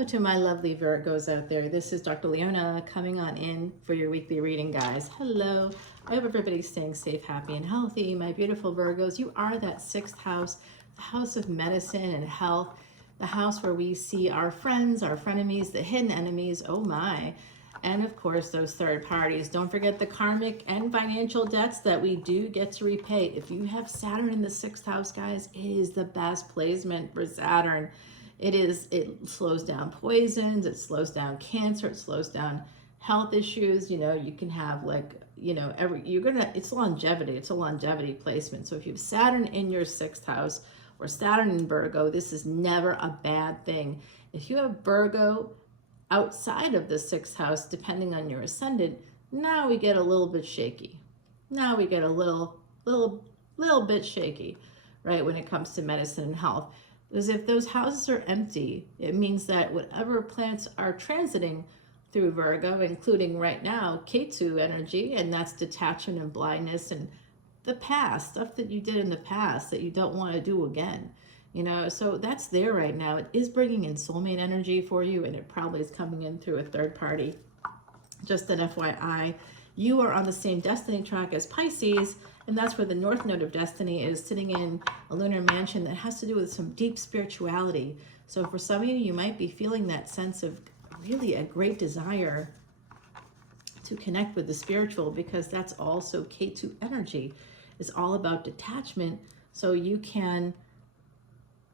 Hello to my lovely Virgos out there. This is Dr. Leona coming on in for your weekly reading, guys. Hello. I hope everybody's staying safe, happy, and healthy. My beautiful Virgos, you are that sixth house, the house of medicine and health, the house where we see our friends, our frenemies, the hidden enemies, oh my, and of course those third parties. Don't forget the karmic and financial debts that we do get to repay. If you have Saturn in the sixth house, guys, it is the best placement for Saturn. It slows down poisons, it slows down cancer, it slows down health issues. You know, you can have it's longevity. It's a longevity placement. So if you have Saturn in your sixth house or Saturn in Virgo, this is never a bad thing. If you have Virgo outside of the sixth house, depending on your ascendant, now we get a little bit shaky. Now we get a little bit shaky, right, when it comes to medicine and health. Because if those houses are empty, it means that whatever planets are transiting through Virgo, including right now Ketu energy, and that's detachment and blindness and the past, stuff that you did in the past that you don't want to do again. You know, so that's there right now. It is bringing in soulmate energy for you, and it probably is coming in through a third party. Just an FYI, you are on the same destiny track as Pisces, and that's where the North Node of Destiny is sitting in a lunar mansion that has to do with some deep spirituality. So for some of you, you might be feeling that sense of really a great desire to connect with the spiritual, because that's also Ketu energy. It's all about detachment, so you can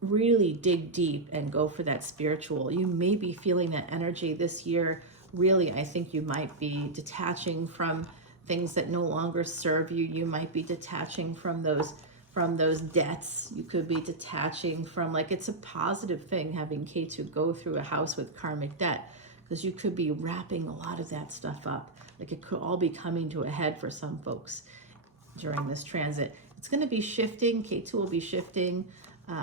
really dig deep and go for that spiritual. You may be feeling that energy this year. Really, I think you might be detaching from things that no longer serve you. You might be detaching from those debts. You could be detaching from, like, it's a positive thing having Ketu go through a house with karmic debt, because you could be wrapping a lot of that stuff up. Like, it could all be coming to a head for some folks during this transit. It's going to be shifting. Ketu will be shifting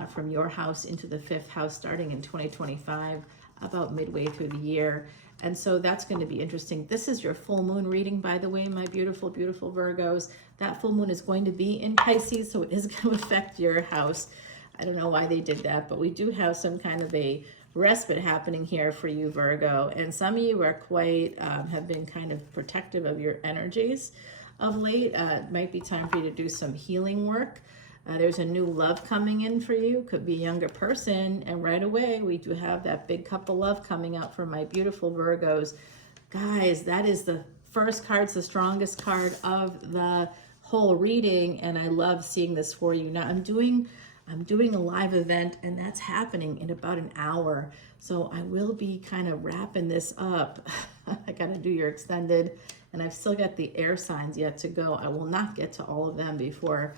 from your house into the fifth house starting in 2025, about midway through the year. And so that's going to be interesting. This is your full moon reading, by the way, my beautiful, beautiful Virgos. That full moon is going to be in Pisces, so it is going to affect your house. I don't know why they did that, but we do have some kind of a respite happening here for you, Virgo. And some of you are quite, have been kind of protective of your energies of late. It might be time for you to do some healing work. There's a new love coming in for you. Could be a younger person. And right away, we do have that big cup of love coming out for my beautiful Virgos. Guys, that is the first card. It's the strongest card of the whole reading. And I love seeing this for you. Now, I'm doing a live event, and that's happening in about an hour. So I will be kind of wrapping this up. I got to do your extended, and I've still got the air signs yet to go. I will not get to all of them before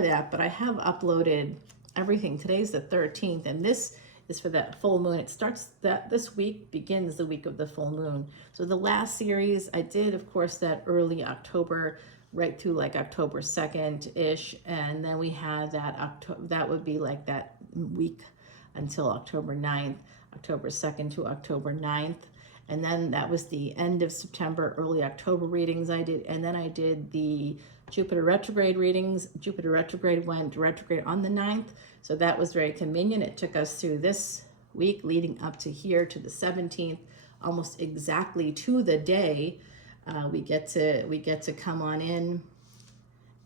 that, but I have uploaded everything. Today's the 13th, and this is for that full moon. It starts this week, begins the week of the full moon. So the last series I did, of course, that early October, right through like October 2nd-ish, and then we had that would be like that week until October 9th, October 2nd to October 9th. And then that was the end of September, early October readings I did. And then I did the Jupiter retrograde readings. Jupiter retrograde went retrograde on the 9th. So that was very convenient. It took us through this week leading up to here to the 17th, almost exactly to the day. We get to come on in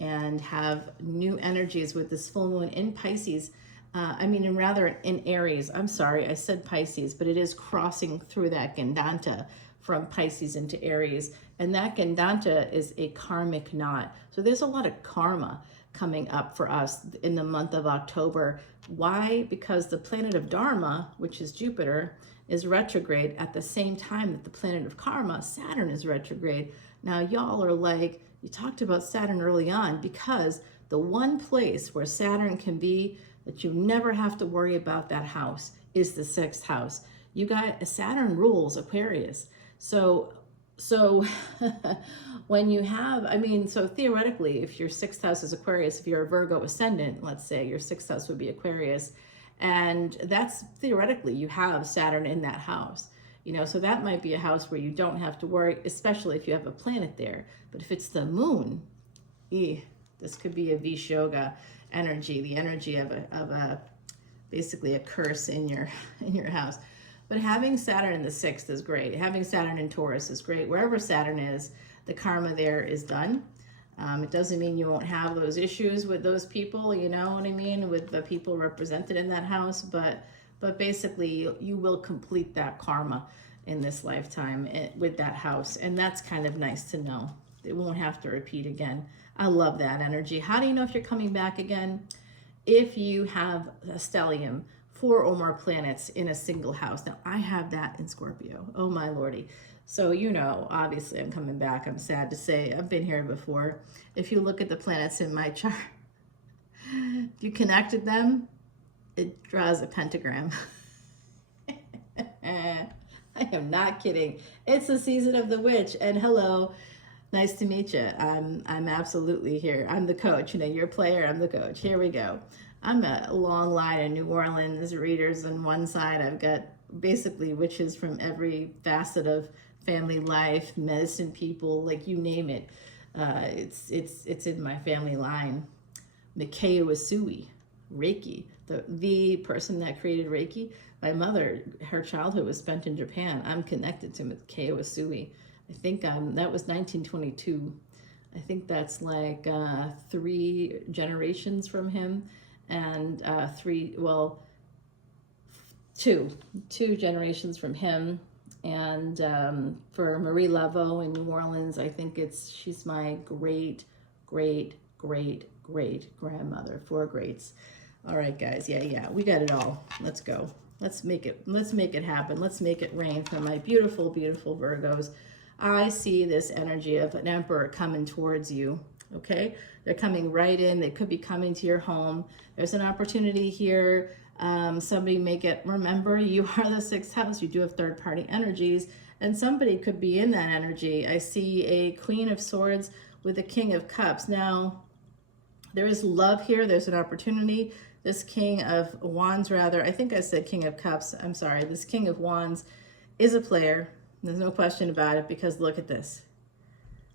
and have new energies with this full moon in Pisces. In Aries. I'm sorry, I said Pisces, but it is crossing through that Gandanta from Pisces into Aries. And that Gandanta is a karmic knot. So there's a lot of karma coming up for us in the month of October. Why? Because the planet of Dharma, which is Jupiter, is retrograde at the same time that the planet of karma, Saturn, is retrograde. Now, y'all are like, you talked about Saturn early on, because the one place where Saturn can be that you never have to worry about that house is the sixth house. You got Saturn rules Aquarius. So when you have, so theoretically, if your sixth house is Aquarius, if you're a Virgo ascendant, let's say your sixth house would be Aquarius, and that's theoretically, you have Saturn in that house. You know, so that might be a house where you don't have to worry, especially if you have a planet there. But if it's the moon, this could be a Vishoga energy, the energy of a basically a curse in your house. But having Saturn in the 6th is great. Having Saturn in Taurus is great. Wherever Saturn is, the karma there is done. It doesn't mean you won't have those issues with those people, you know what I mean, with the people represented in that house, but basically you will complete that karma in this lifetime with that house, and that's kind of nice to know. It won't have to repeat again. I love that energy. How do you know if you're coming back again? If you have a stellium, 4 or more planets in a single house. Now, I have that in Scorpio. Oh, my lordy. So, you know, obviously I'm coming back. I'm sad to say I've been here before. If you look at the planets in my chart, if you connected them, it draws a pentagram. I am not kidding. It's the season of the witch. And hello, nice to meet you. I'm absolutely here. I'm the coach. You know, you're a player, I'm the coach. Here we go. I'm a long line of New Orleans readers on one side. I've got basically witches from every facet of family life, medicine people, like you name it. It's in my family line. Mikaya Wasui, Reiki, the person that created Reiki. My mother, her childhood was spent in Japan. I'm connected to Mikaya Wasui. I think that was 1922. I think that's like 3 generations from him, and 2 generations from him. And for Marie Laveau in New Orleans, I think she's my great grandmother. 4 greats. All right, guys. Yeah, we got it all. Let's go. Let's make it happen. Let's make it rain for my beautiful Virgos. I see this energy of an emperor coming towards you. Okay, they're coming right in. They could be coming to your home. There's an opportunity here. Somebody may remember you are the 6th house. You do have third-party energies, and somebody could be in that energy. I see a Queen of Swords with a King of Cups. Now, there is love here. There's an opportunity. This King of Wands, rather, I think I said King of Cups. I'm sorry. This King of Wands is a player. There's no question about it, because look at this.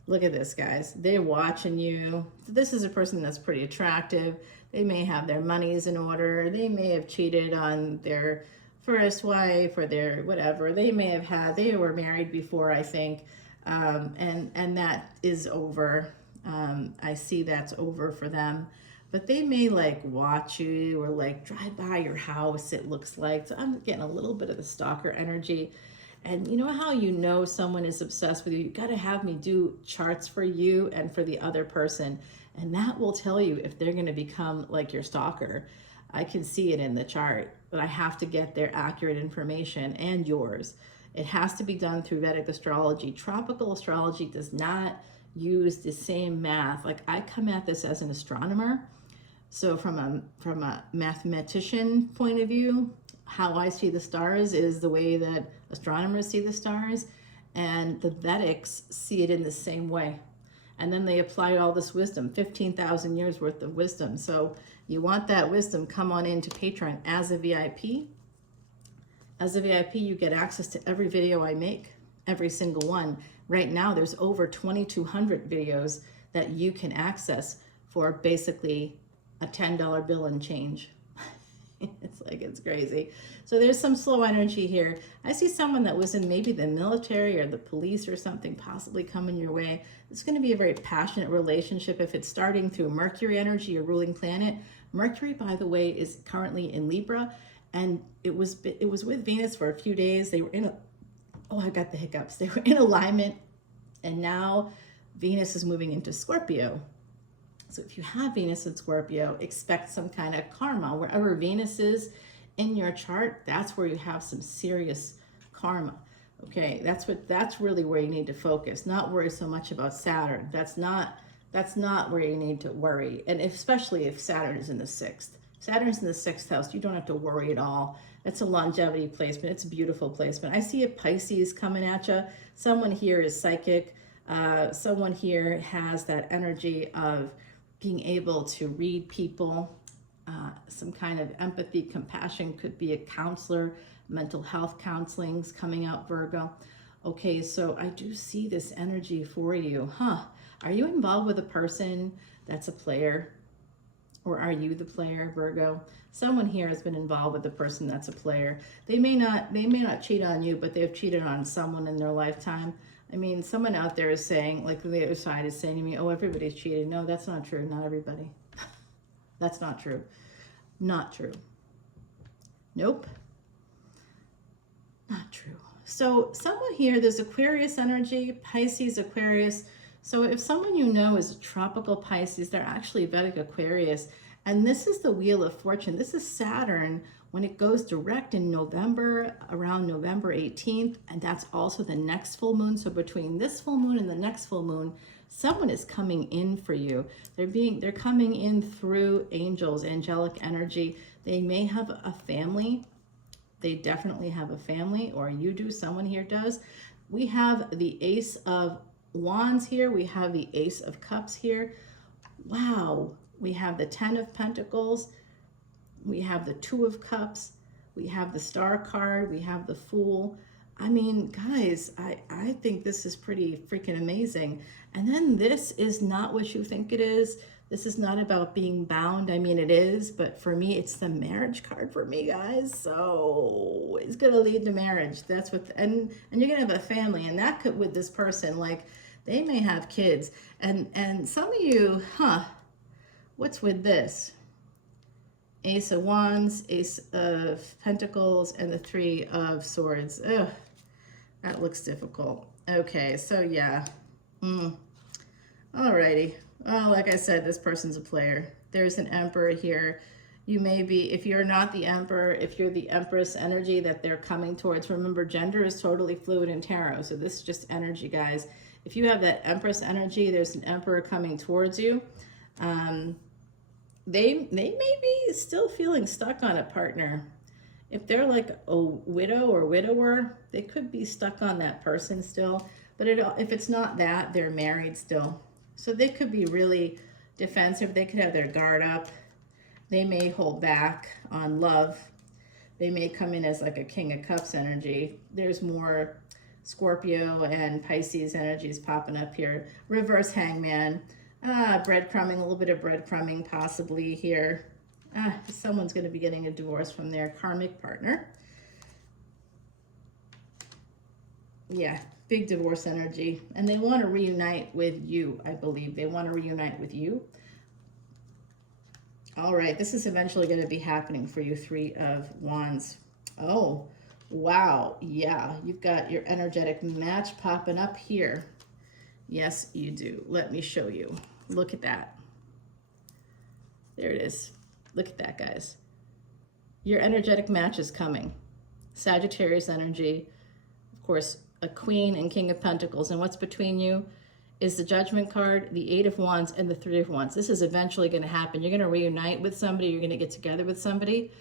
Look at this, guys. They're watching you. This is a person that's pretty attractive. They may have their monies in order. They may have cheated on their first wife or their whatever. They were married before, I think. And that is over. I see that's over for them. But they may like watch you or like drive by your house, it looks like. So I'm getting a little bit of the stalker energy. And you know how you know someone is obsessed with you? You got to have me do charts for you and for the other person. And that will tell you if they're going to become like your stalker. I can see it in the chart, but I have to get their accurate information and yours. It has to be done through Vedic astrology. Tropical astrology does not use the same math. Like, I come at this as an astronomer. So from a mathematician point of view, how I see the stars is the way that astronomers see the stars, and the Vedics see it in the same way. And then they apply all this wisdom, 15,000 years worth of wisdom. So you want that wisdom, come on into Patreon as a VIP. As a VIP, you get access to every video I make, every single one. Right now, there's over 2,200 videos that you can access for basically a $10 bill and change. It's crazy. So there's some slow energy here. I see someone that was in maybe the military or the police or something possibly coming your way. It's going to be a very passionate relationship if it's starting through Mercury energy, your ruling planet. Mercury, by the way, is currently in Libra, and it was with Venus for a few days. They were I got the hiccups. They were in alignment, and now Venus is moving into Scorpio. So if you have Venus in Scorpio, expect some kind of karma. Wherever Venus is in your chart, that's where you have some serious karma. Okay, that's really where you need to focus. Not worry so much about Saturn. That's not where you need to worry. And especially if Saturn is in the 6th. Saturn's in the 6th house. You don't have to worry at all. It's a longevity placement. It's a beautiful placement. I see a Pisces coming at you. Someone here is psychic. Someone here has that energy of being able to read people, some kind of empathy, compassion, could be a counselor, mental health counseling's coming out, Virgo. Okay, so I do see this energy for you. Are you involved with a person that's a player Or are you the player, Virgo? Someone here has been involved with the person that's a player. They may not cheat on you, but they've cheated on someone in their lifetime. I mean, someone out there is saying, like the other side is saying to me, oh, everybody's cheated. No, that's not true. Not everybody. That's not true. Not true. Nope. Not true. So someone here, there's Aquarius energy, Pisces, Aquarius. So if someone you know is a tropical Pisces, they're actually Vedic Aquarius. And this is the Wheel of Fortune. This is Saturn when it goes direct in November, around November 18th. And that's also the next full moon. So between this full moon and the next full moon, someone is coming in for you. They're coming in through angels, angelic energy. They may have a family. They definitely have a family, or you do, someone here does. We have the Ace of Wands here. We have the Ace of Cups here. Wow. We have the 10 of Pentacles. We have the 2 of Cups. We have the Star card. We have the Fool. I mean, guys, I think this is pretty freaking amazing. And then this is not what you think it is. This is not about being bound. I mean, it is, but for me, it's the marriage card for me, guys. So it's going to lead to marriage. That's what, and you're going to have a family, and that could, with this person, like they may have kids. And some of you, what's with this? Ace of Wands, Ace of Pentacles, and the 3 of Swords. Ugh, that looks difficult. Okay, so yeah. Alrighty. Well, like I said, this person's a player. There's an Emperor here. You may be, if you're not the Emperor, if you're the Empress energy that they're coming towards. Remember, gender is totally fluid in tarot, so this is just energy, guys. If you have that Empress energy, there's an Emperor coming towards you. They may be still feeling stuck on a partner. If they're like a widow or widower, they could be stuck on that person still. But if it's not that, they're married still. So they could be really defensive. They could have their guard up. They may hold back on love. They may come in as like a King of Cups energy. There's more Scorpio and Pisces energies popping up here. Reverse Hangman. Breadcrumbing, a little bit of breadcrumbing possibly here. Someone's going to be getting a divorce from their karmic partner. Yeah, big divorce energy. And they want to reunite with you, I believe. They want to reunite with you. All right, this is eventually going to be happening for you, 3 of Wands. Oh, wow. Yeah, you've got your energetic match popping up here. Yes, you do. Let me show you. Look at that. There it is. Look at that, guys. Your energetic match is coming. Sagittarius energy, of course, a Queen and King of Pentacles. And what's between you is the Judgment card, the 8 of Wands, and the 3 of Wands. This is eventually going to happen. You're going to reunite with somebody. You're going to get together with somebody.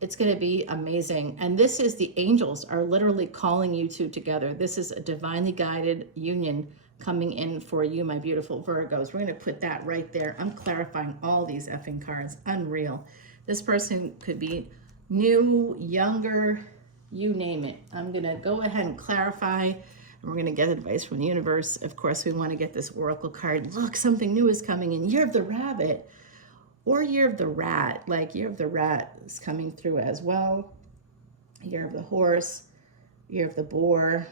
It's going to be amazing. And this is the angels are literally calling you two together. This is a divinely guided union coming in for you, my beautiful Virgos. We're going to put that right there. I'm clarifying all these effing cards. Unreal. This person could be new, younger, you name it. I'm going to go ahead and clarify, and we're going to get advice from the universe. Of course, we want to get this oracle card. Look, something new is coming in. Year of the Rabbit or Year of the Rat. Like Year of the Rat is coming through as well. Year of the Horse, Year of the Boar.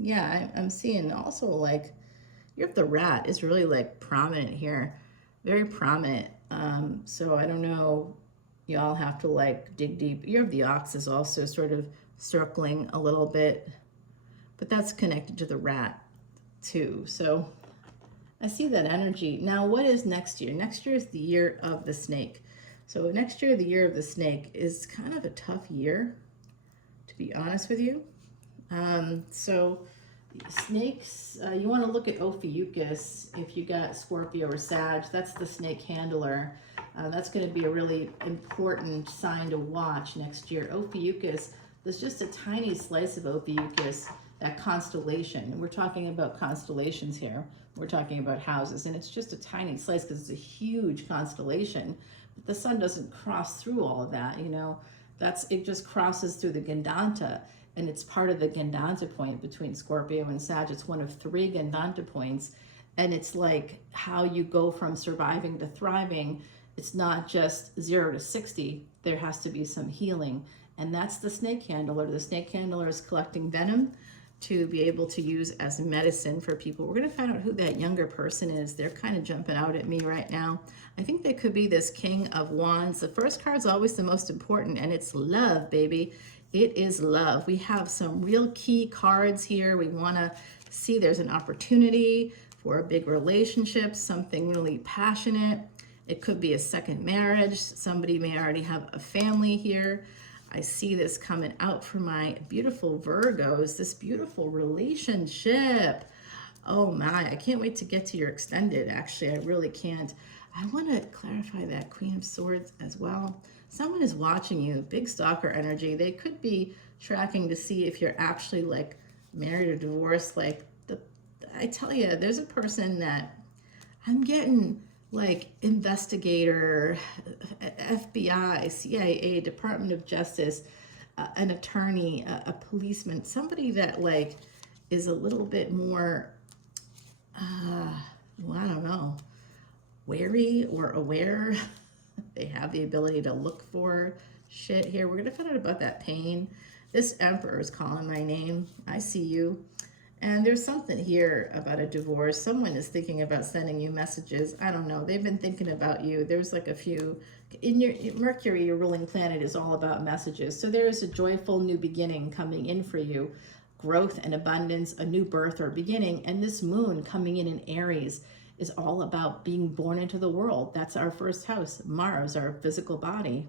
Yeah, I'm seeing also like Year of the Rat is really like prominent here. Very prominent. So I don't know. Y'all have to like dig deep. Year of the Ox is also sort of circling a little bit, but that's connected to the rat too. So I see that energy. Now, what is next year? Next year is the Year of the Snake. So next year, the Year of the Snake is kind of a tough year, to be honest with you. So snakes, you want to look at Ophiuchus if you got Scorpio or Sag. That's the snake handler. That's going to be a really important sign to watch next year. Ophiuchus, there's just a tiny slice of Ophiuchus, that constellation. And we're talking about constellations here. We're talking about houses. And it's just a tiny slice because it's a huge constellation. But the sun doesn't cross through all of that, you know. It just crosses through the Gandanta. And it's part of the Gandanta point between Scorpio and Sag. It's one of 3 Gandanta points. And it's like how you go from surviving to thriving. It's not just 0 to 60. There has to be some healing. And that's the snake handler. The snake handler is collecting venom to be able to use as medicine for people. We're going to find out who that younger person is. They're kind of jumping out at me right now. I think they could be this King of Wands. The first card is always the most important, and it's love, baby. It is love. We have some real key cards here. We want to see there's an opportunity for a big relationship, something really passionate. It could be a second marriage. Somebody may already have a family here. I see this coming out for my beautiful Virgos, this beautiful relationship. Oh my, I can't wait to get to your extended. Actually, I really can't. I want to clarify that Queen of Swords as well. Someone is watching you, big stalker energy. They could be tracking to see if you're actually like married or divorced. Like I tell you, there's a person that I'm getting like investigator, FBI, CIA, Department of Justice, an attorney, a policeman, somebody that like is a little bit more, well, I don't know, wary or aware. They have the ability to look for shit here. We're going to find out about that pain. This Emperor is calling my name. I see you. And there's something here about a divorce. Someone is thinking about sending you messages. I don't know. They've been thinking about you. There's like a few. In your Mercury, your ruling planet, is all about messages. So there is a joyful new beginning coming in for you. Growth and abundance, a new birth or beginning. And this moon coming in Aries is all about being born into the world. That's our first house. Mars, our physical body.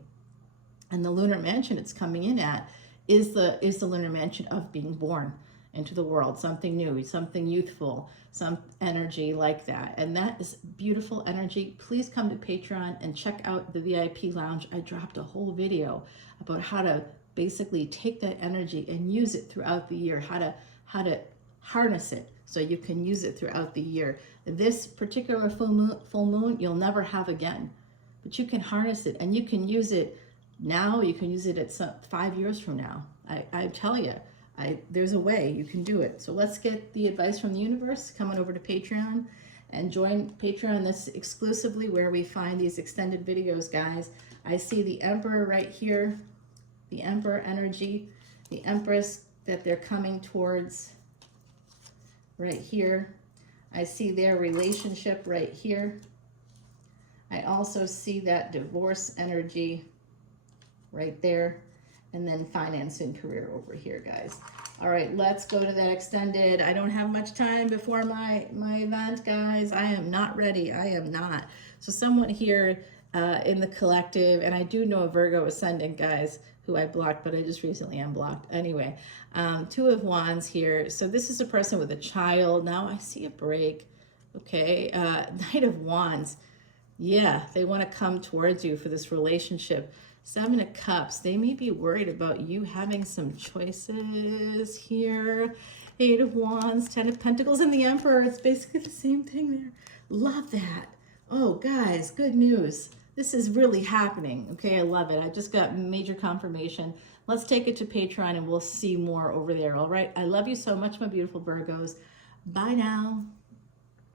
And the lunar mansion it's coming in at is the lunar mansion of being born into the world, something new, something youthful, some energy like that. And that is beautiful energy. Please come to Patreon and check out the VIP lounge. I dropped a whole video about how to basically take that energy and use it throughout the year, how to harness it so you can use it throughout the year. This particular full moon you'll never have again, but you can harness it and you can use it now. You can use it at 5 years from now. I tell you, there's a way you can do it. So let's get the advice from the universe. Come on over to Patreon and join Patreon. This is exclusively where we find these extended videos, guys. I see the Emperor right here, the Emperor energy, the Empress that they're coming towards right here. I see their relationship right here. I also see that divorce energy right there. And then finance and career over here, guys. All right, let's go to that extended. I don't have much time before my event, guys. I am not ready. I am not. So someone here in the collective, and I do know a Virgo Ascendant, guys, who I blocked, but I just recently unblocked. Anyway, Two of Wands here. So this is a person with a child. Now I see a break. Okay, Knight of Wands. Yeah, they want to come towards you for this relationship. Seven of Cups. They may be worried about you having some choices here. Eight of Wands, Ten of Pentacles, and the Emperor. It's basically the same thing there. Love that. Oh, guys, good news. This is really happening. Okay, I love it. I just got major confirmation. Let's take it to Patreon and we'll see more over there. All right. I love you so much, my beautiful Virgos. Bye now.